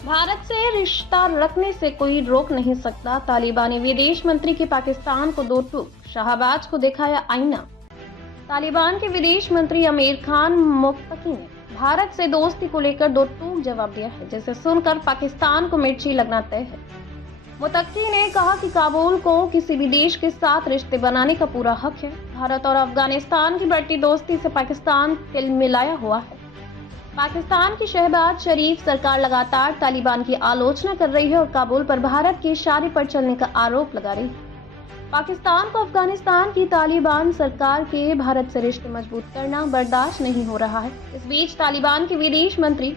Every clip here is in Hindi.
भारत से रिश्ता रखने से कोई रोक नहीं सकता। तालिबानी विदेश मंत्री की पाकिस्तान को दो टूक, शाहबाज को दिखाया आईना। तालिबान के विदेश मंत्री आमिर खान मुत्तकी ने भारत से दोस्ती को लेकर दो टूक जवाब दिया है, जिसे सुनकर पाकिस्तान को मिर्ची लगना तय है। मुत्तकी ने कहा कि काबुल को किसी भी देश के साथ रिश्ते बनाने का पूरा हक है। भारत और अफगानिस्तान की बढ़ती दोस्ती से पाकिस्तान तिलमिलाया हुआ है। पाकिस्तान की शहबाज शरीफ सरकार लगातार तालिबान की आलोचना कर रही है और काबुल पर भारत के इशारे पर चलने का आरोप लगा रही है। पाकिस्तान को अफगानिस्तान की तालिबान सरकार के भारत से रिश्ते मजबूत करना बर्दाश्त नहीं हो रहा है। इस बीच तालिबान के विदेश मंत्री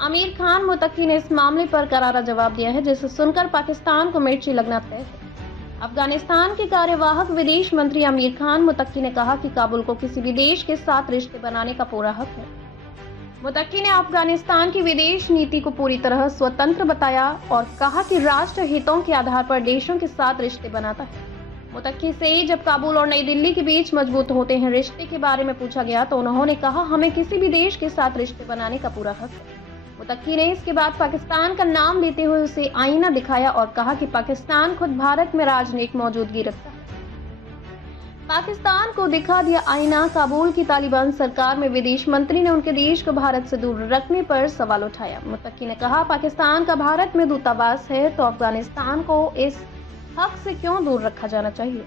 आमिर खान मुत्तकी ने इस मामले पर करारा जवाब दिया है, जिसे सुनकर पाकिस्तान को मिर्ची लगना तय है। अफगानिस्तान के कार्यवाहक विदेश मंत्री आमिर खान मुत्तकी ने कहा कि काबुल को किसी भी देश के साथ रिश्ते बनाने का पूरा हक है। मुत्तकी ने अफगानिस्तान की विदेश नीति को पूरी तरह स्वतंत्र बताया और कहा कि राष्ट्र हितों के आधार पर देशों के साथ रिश्ते बनाता है। मुत्तकी से जब काबुल और नई दिल्ली के बीच मजबूत होते हैं रिश्ते के बारे में पूछा गया तो उन्होंने कहा, हमें किसी भी देश के साथ रिश्ते बनाने का पूरा हक है। मुत्तकी ने इसके बाद पाकिस्तान का नाम लेते हुए उसे आईना दिखाया और कहा कि पाकिस्तान खुद भारत में राजनयिक मौजूदगी रखता है। पाकिस्तान को दिखा दिया आईना। काबुल की तालिबान सरकार में विदेश मंत्री ने उनके देश को भारत से दूर रखने पर सवाल उठाया। मुत्तकी ने कहा, पाकिस्तान का भारत में दूतावास है तो अफगानिस्तान को इस हक से क्यों दूर रखा जाना चाहिए।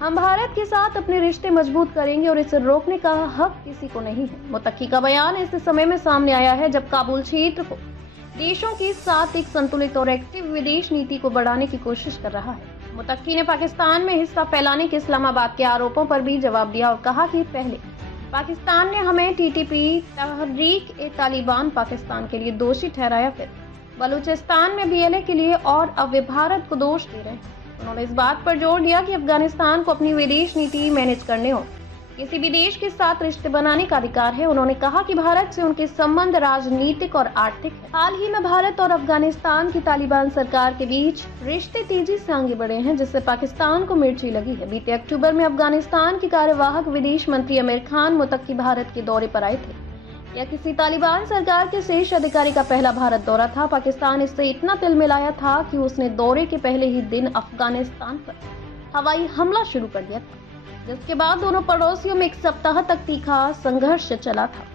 हम भारत के साथ अपने रिश्ते मजबूत करेंगे और इसे रोकने का हक किसी को नहीं है। मुत्तकी का बयान ऐसे समय में सामने आया है जब काबुल क्षेत्र को देशों के साथ एक संतुलित और एक्टिव विदेश नीति को बढ़ाने की कोशिश कर रहा है। मुत्तकी ने पाकिस्तान में हिस्सा फैलाने के इस्लामाबाद के आरोपों पर भी जवाब दिया और कहा कि पहले पाकिस्तान ने हमें टीटीपी तहरीक-ए-तालिबान पाकिस्तान के लिए दोषी ठहराया, फिर बलूचिस्तान में बीएलए के लिए और अब वे भारत को दोष दे रहे हैं। उन्होंने इस बात पर जोर दिया कि अफगानिस्तान को अपनी विदेश नीति मैनेज करने और किसी भी देश के साथ रिश्ते बनाने का अधिकार है। उन्होंने कहा कि भारत से उनके संबंध राजनीतिक और आर्थिक है। हाल ही में भारत और अफगानिस्तान की तालिबान सरकार के बीच रिश्ते तेजी से आगे बढ़े हैं, जिससे पाकिस्तान को मिर्ची लगी है। बीते अक्टूबर में अफगानिस्तान के कार्यवाहक विदेश मंत्री आमिर खान मुत्तकी भारत के दौरे पर आए थे। यह किसी तालिबान सरकार के शीर्ष अधिकारी का पहला भारत दौरा था। पाकिस्तान इससे इतना तिलमिलाया था कि उसने दौरे के पहले ही दिन अफगानिस्तान पर हवाई हमला शुरू कर दिया था, जिसके बाद दोनों पड़ोसियों में एक सप्ताह तक तीखा संघर्ष चला था।